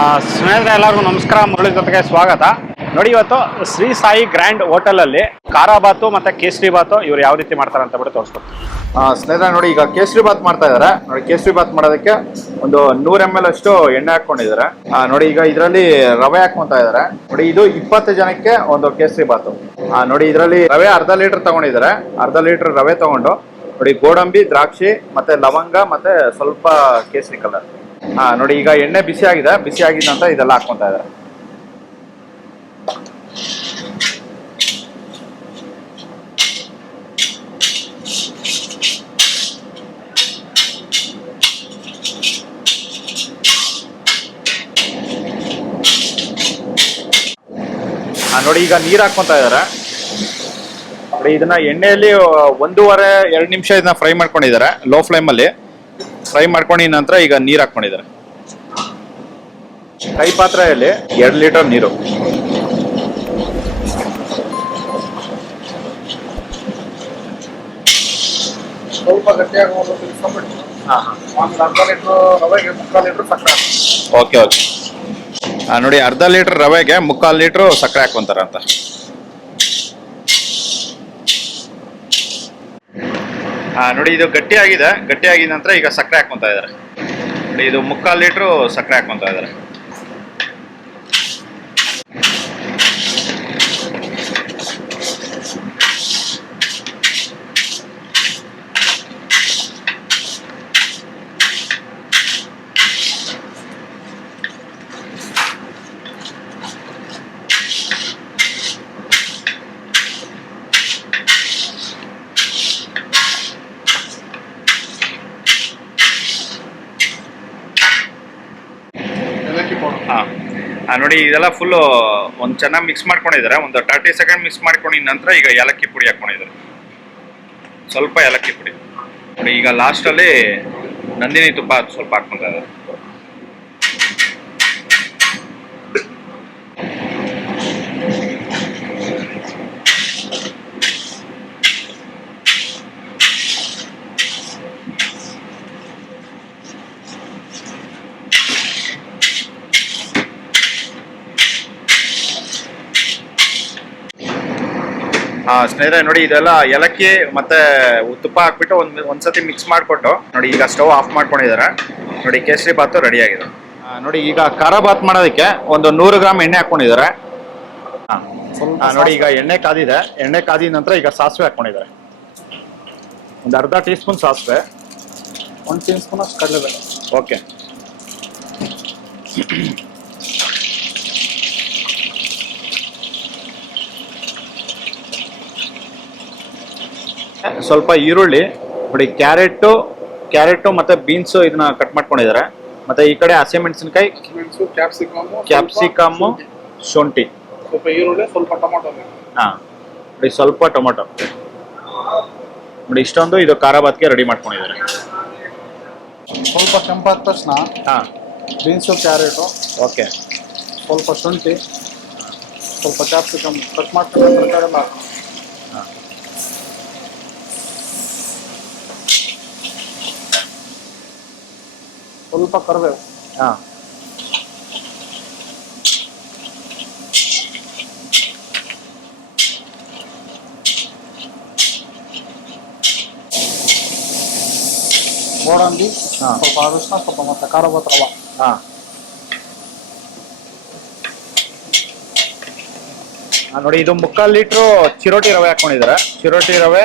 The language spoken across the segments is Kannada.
ಸ್ನೇಹಿತರೆ ಎಲ್ಲರಿಗೂ ನಮಸ್ಕಾರ. ಮುರಳಿ ಜೊತೆಗೆ ಸ್ವಾಗತ. ನೋಡಿ, ಇವತ್ತು ಶ್ರೀ ಸಾಯಿ ಗ್ರ್ಯಾಂಡ್ ಹೋಟೆಲಲ್ಲಿ ಖಾರ ಬಾತು ಮತ್ತೆ ಕೇಸರಿ ಬಾತು ಇವ್ರು ಯಾವ ರೀತಿ ಮಾಡ್ತಾರೆ ಅಂತ ಬಿಟ್ಟು ತೋರಿಸ್ಕೊಡ್ತೀನಿ. ಸ್ನೇಹಿತರೆ ನೋಡಿ, ಈಗ ಕೇಸರಿ ಬಾತ್ ಮಾಡ್ತಾ ಇದಾರೆ. ನೋಡಿ, ಕೇಸರಿ ಬಾತ್ ಮಾಡೋದಕ್ಕೆ ಒಂದು 100 ml ಅಷ್ಟು ಎಣ್ಣೆ ಹಾಕೊಂಡಿದ್ದಾರೆ. ನೋಡಿ, ಈಗ ಇದರಲ್ಲಿ ರವೆ ಹಾಕೊಂತ ಇದಾರೆ. ನೋಡಿ, ಇದು 20 ಜನಕ್ಕೆ ಒಂದು ಕೇಸರಿ ಬಾತು. ನೋಡಿ, ಇದರಲ್ಲಿ ರವೆ ಅರ್ಧ ಲೀಟರ್ ತಗೊಂಡಿದ್ದಾರೆ. ಅರ್ಧ ಲೀಟರ್ ರವೆ ತಗೊಂಡು ನೋಡಿ, ಗೋಡಂಬಿ, ದ್ರಾಕ್ಷಿ ಮತ್ತೆ ಲವಂಗ ಮತ್ತೆ ಸ್ವಲ್ಪ ಕೇಸರಿ ಕಲರ್. ನೋಡಿ, ಈಗ ಎಣ್ಣೆ ಬಿಸಿ ಆಗಿದೆ. ಬಿಸಿ ಆಗಿದ ನಂತರ ಇದೆಲ್ಲ ಹಾಕೊಂತ ಇದಾರೆ. ನೋಡಿ, ಈಗ ನೀರ್ ಹಾಕೊಂತ ಇದಾರೆ. ನೋಡಿ, ಇದನ್ನ ಎಣ್ಣೆಯಲ್ಲಿ 1.5-2 ನಿಮಿಷ ಇದನ್ನ ಫ್ರೈ ಮಾಡ್ಕೊಂಡಿದ್ದಾರೆ. ಲೋ ಫ್ಲೇಮ್ ಅಲ್ಲಿ ಫ್ರೈ ಮಾಡ್ಕೊಂಡಿದ ನಂತರ ಈಗ ನೀರ್ ಹಾಕೊಂಡಿದ್ದಾರೆ. ಕೈ ಪಾತ್ರೆಯಲ್ಲಿ 2 ಲೀಟರ್ ನೀರು. ಸ್ವಲ್ಪ ಗಟ್ಟಿಯಾಗಿ ಓಕೆ ಓಕೆ. ನೋಡಿ, ಅರ್ಧ ಲೀಟರ್ ರವೆಗೆ 3/4 ಲೀಟರ್ ಸಕ್ಕರೆ ಹಾಕೊಂತಾರ ಅಂತ. ನೋಡಿ, ಇದು ಗಟ್ಟಿಯಾಗಿದೆ. ಗಟ್ಟಿಯಾಗಿದ ನಂತರ ಈಗ ಸಕ್ಕರೆ ಹಾಕೊಂತ ಇದಾರೆ. ನೋಡಿ, ಇದು 3/4 ಲೀಟರ್ ಸಕ್ಕರೆ ಹಾಕೊಂತ ಇದಾರೆ. ನೋಡಿ, ಇದೆಲ್ಲ ಫುಲ್ ಒಂದು ಚೆನ್ನಾಗಿ ಮಿಕ್ಸ್ ಮಾಡ್ಕೊಂಡಿದ್ದಾರೆ. ಒಂದು 30 ಸೆಕೆಂಡ್ ಮಿಕ್ಸ್ ಮಾಡ್ಕೊಂಡಿದ ನಂತರ ಈಗ ಏಲಕ್ಕಿ ಪುಡಿ ಹಾಕೊಂಡಿದ್ದಾರೆ. ಸ್ವಲ್ಪ ಏಲಕ್ಕಿ ಪುಡಿ. ನೋಡಿ, ಈಗ ಲಾಸ್ಟ್ ಅಲ್ಲಿ ನಂದಿನಿ ತುಪ್ಪ ಸ್ವಲ್ಪ ಹಾಕೊಂತ ಇದ್ದಾರೆ. ಸ್ನೇಹಿತರೆ ನೋಡಿ, ಇದೆಲ್ಲ ಏಲಕ್ಕಿ ಮತ್ತೆ ತುಪ್ಪ ಹಾಕ್ಬಿಟ್ಟು ಒಂದ್ಸತಿ ಮಿಕ್ಸ್ ಮಾಡಿಕೊಟ್ಟು ನೋಡಿ, ಈಗ ಸ್ಟವ್ ಆಫ್ ಮಾಡ್ಕೊಂಡಿದ್ದಾರೆ. ನೋಡಿ, ಕೇಸರಿ ಬಾತು ರೆಡಿ ಆಗಿದೆ. ನೋಡಿ, ಈಗ ಖಾರ ಬಾತ್ ಮಾಡೋದಕ್ಕೆ ಒಂದು 100 ಗ್ರಾಮ್ ಎಣ್ಣೆ ಹಾಕೊಂಡಿದ್ದಾರೆ. ನೋಡಿ, ಈಗ ಎಣ್ಣೆ ಕಾದಿದೆ. ಎಣ್ಣೆ ಕಾದಿದ ನಂತರ ಈಗ ಸಾಸಿವೆ ಹಾಕೊಂಡಿದ್ದಾರೆ. ಒಂದು ಅರ್ಧ ಟೀ ಸ್ಪೂನ್ ಸಾಸಿವೆ, 1 ಟೀ ಸ್ಪೂನ್ ಅಷ್ಟು ಕಡಲೆಬೇಳೆ. ಓಕೆ. ಸ್ವಲ್ಪ ಈರುಳ್ಳಿ. ನೋಡಿ, ಕ್ಯಾರೆಟ್ ಮತ್ತೆ ಬೀನ್ಸ್ ಇದನ್ನ ಕಟ್ ಮಾಡ್ಕೊಂಡಿದ್ದಾರೆ. ಮತ್ತೆ ಈ ಕಡೆ ಹಸಿಮೆಣಸಿನಕಾಯಿ, ಕ್ಯಾಪ್ಸಿಕಮ್, ಶುಂಠಿ, ಸ್ವಲ್ಪ ಈರುಳ್ಳಿ, ಸ್ವಲ್ಪ ಟೊಮೊಟೊ. ನೋಡಿ, ಸ್ವಲ್ಪ ಟೊಮೊಟೊ. ನೋಡಿ, ಇಷ್ಟೊಂದು ಇದು ಖಾರ ಬಾತ್ಗೆ ರೆಡಿ ಮಾಡ್ಕೊಂಡಿದ್ದಾರೆ. ಸ್ವಲ್ಪ ಕೆಂಪಾದ ತಕ್ಷಣ ಬೀನ್ಸು, ಕ್ಯಾರೆಟು, ಓಕೆ, ಸ್ವಲ್ಪ ಶುಂಠಿ, ಸ್ವಲ್ಪ ಕ್ಯಾಪ್ಸಿಕಮ್ ಕಟ್ ಮಾಡ್ಕೊಂಡು ತರಕಾರೆಲ್ಲ ಸ್ವಲ್ಪ ಕರಿಬೇವು. ಗೋಡಂಬಿ, ಸ್ವಲ್ಪ ಅರಿಶಿನ, ಸ್ವಲ್ಪ ಮತ್ತೆ ಖಾರ ಬಾತ್ ರವ. ನೋಡಿ, ಇದು 3/4 ಲೀಟರ್ ಚಿರೋಟಿ ರವೆ ಹಾಕೊಂಡಿದ್ದಾರೆ. ಚಿರೋಟಿ ರವೆ,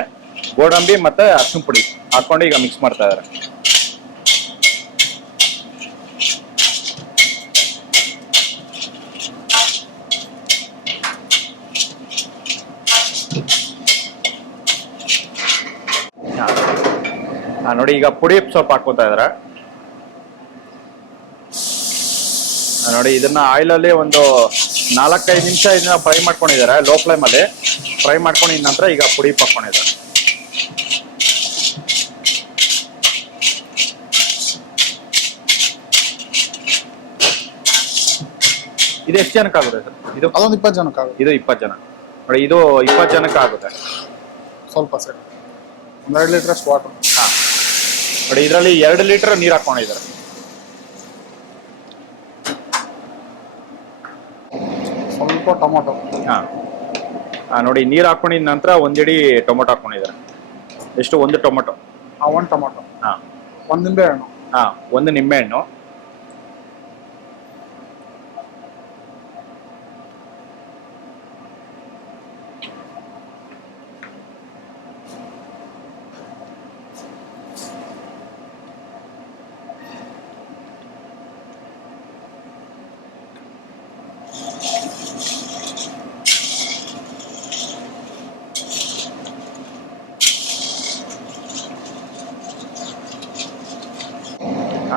ಗೋಡಂಬಿ ಮತ್ತೆ ಅರಿಶಿನ ಪುಡಿ ಹಾಕೊಂಡು ಈಗ ಮಿಕ್ಸ್ ಮಾಡ್ತಾ ಇದ್ದಾರೆ. ನೋಡಿ, ಈಗ ಪುಡಿ ಸ್ವಲ್ಪ ಹಾಕೋತಾ ಇದಾರೆ. ನೋಡಿ, ಇದನ್ನ ಆಯಿಲ್ ಅಲ್ಲಿ ಒಂದು 4-5 ನಿಮಿಷ ಇದನ್ನ ಫ್ರೈ ಮಾಡ್ಕೊಂಡಿದ್ದಾರೆ. ಲೋ ಫ್ಲೇಮ್ ಅಲ್ಲಿ ಫ್ರೈ ಮಾಡ್ಕೊಂಡಿದ ನಂತರ ಈಗ ಪುಡಿ ಹಾಕೊಂಡಿದ್ದಾರೆ. ಇದು ಎಷ್ಟು ಜನಕ್ಕೆ ಆಗುತ್ತೆ ಸರ್? ಇದು ಅದೊಂದು 20 ಜನಕ್ಕೆ ಆಗುತ್ತೆ. ಇದು 20 ಜನ. ನೋಡಿ, ಇದು 20 ಜನಕ್ಕೆ ಆಗುತ್ತೆ. ಸ್ವಲ್ಪ ಸರಿ 1-2 ಲೀಟರ್ ಅಷ್ಟು ವಾಟರ್. ನೋಡಿ, ಇದರಲ್ಲಿ 2 ಲೀಟರ್ ನೀರು ಹಾಕೊಂಡಿದ್ದಾರೆ. ಸ್ವಲ್ಪ ಟೊಮೊಟೊ. ಹಾಂ ನೋಡಿ ನೀರು ಹಾಕೊಂಡಿದ ನಂತರ ಒಂದಿಡಿ ಟೊಮೊಟೊ ಹಾಕೊಂಡಿದ್ದಾರೆ. ಎಷ್ಟು? ಒಂದು ಟೊಮೊಟೊ. ಒಂದು ಟೊಮೊಟೊ. ಹಾಂ. ಒಂದು ನಿಂಬೆಹಣ್ಣು. ಹಾಂ, ಒಂದು ನಿಂಬೆಹಣ್ಣು.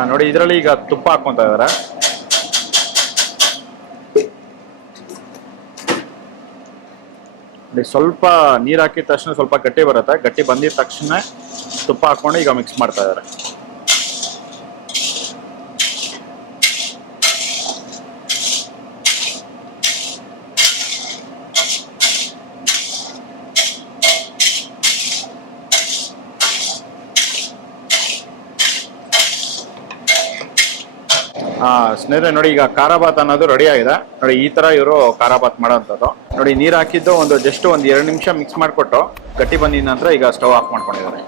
ನೋಡಿ ಇದರಲ್ಲಿ ಈಗ ತುಪ್ಪ ಹಾಕ್ಕೊಂತ ಇದಾರೆ. ಸ್ವಲ್ಪ ನೀರು ಹಾಕಿದ ತಕ್ಷಣ ಸ್ವಲ್ಪ ಗಟ್ಟಿ ಬರುತ್ತೆ. ಗಟ್ಟಿ ಬಂದಿದ ತಕ್ಷಣ ತುಪ್ಪ ಹಾಕೊಂಡು ಈಗ ಮಿಕ್ಸ್ ಮಾಡ್ತಾ ಇದಾರೆ. ಸ್ನೇಹಿತರೆ ನೋಡಿ ಈಗ ಖಾರಾಬಾತ್ ಅನ್ನೋದು ರೆಡಿ ಆಗಿದೆ. ನೋಡಿ ಈ ತರ ಇವರು ಖಾರಾಬಾತ್ ಮಾಡೋಂಥದ್ದು. ನೋಡಿ ನೀರು ಹಾಕಿದ್ದು ಜಸ್ಟ್ ಒಂದು 2 ನಿಮಿಷ ಮಿಕ್ಸ್ ಮಾಡಿಕೊಟ್ಟು ಗಟ್ಟಿ ಬಂದಿದ ನಂತರ ಈಗ ಸ್ಟವ್ ಆಫ್ ಮಾಡ್ಕೊಂಡಿದ್ದಾರೆ.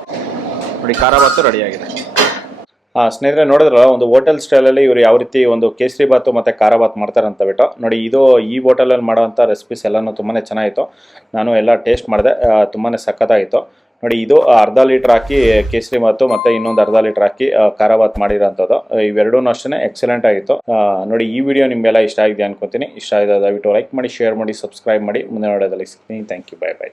ನೋಡಿ ಖಾರಾಬಾತು ರೆಡಿ ಆಗಿದೆ. ಸ್ನೇಹಿತರೆ ನೋಡಿದ್ರೆ ಒಂದು ಹೋಟೆಲ್ ಸ್ಟೈಲಲ್ಲಿ ಇವರು ಯಾವ ರೀತಿ ಒಂದು ಕೇಸರಿ ಬಾತು ಮತ್ತು ಖಾರಾಬಾತ್ ಮಾಡ್ತಾರೆ ಅಂತ ಬಿಟ್ಟು ನೋಡಿ ಇದು ಈ ಹೋಟೆಲಲ್ಲಿ ಮಾಡೋವಂಥ ರೆಸಿಪೀಸ್ ಎಲ್ಲನೂ ತುಂಬಾ ಚೆನ್ನಾಗಿತ್ತು. ನಾನು ಎಲ್ಲ ಟೇಸ್ಟ್ ಮಾಡಿದೆ, ತುಂಬಾ ಸಖತ್ತಾಗಿತ್ತು. ನೋಡಿ ಇದು ಅರ್ಧ ಲೀಟ್ರ್ ಹಾಕಿ ಕೇಸರಿ ಬಾತು ಮತ್ತು ಇನ್ನೊಂದು ಅರ್ಧ ಲೀಟ್ರ್ ಹಾಕಿ ಖಾರಾಬಾತ್ ಮಾಡಿರೋಂಥದ್ದು. ಇವೆರಡೂ ಅಷ್ಟೇ ಎಕ್ಸಲೆಂಟ್ ಆಗಿತ್ತು. ನೋಡಿ ಈ ವಿಡಿಯೋ ನಿಮಗೆಲ್ಲ ಇಷ್ಟ ಆಗಿದೆ ಅನ್ಕೋತೀನಿ. ಇಷ್ಟ ಆಗಿದೆ ದಯವಿಟ್ಟು ಲೈಕ್ ಮಾಡಿ, ಶೇರ್ ಮಾಡಿ, ಸಬ್ಸ್ಕ್ರೈಬ್ ಮಾಡಿ. ಮುಂದೆ ನೋಡೋದಲ್ಲಿ ಸಿಗ್ತೀನಿ. Thank you. Bye by.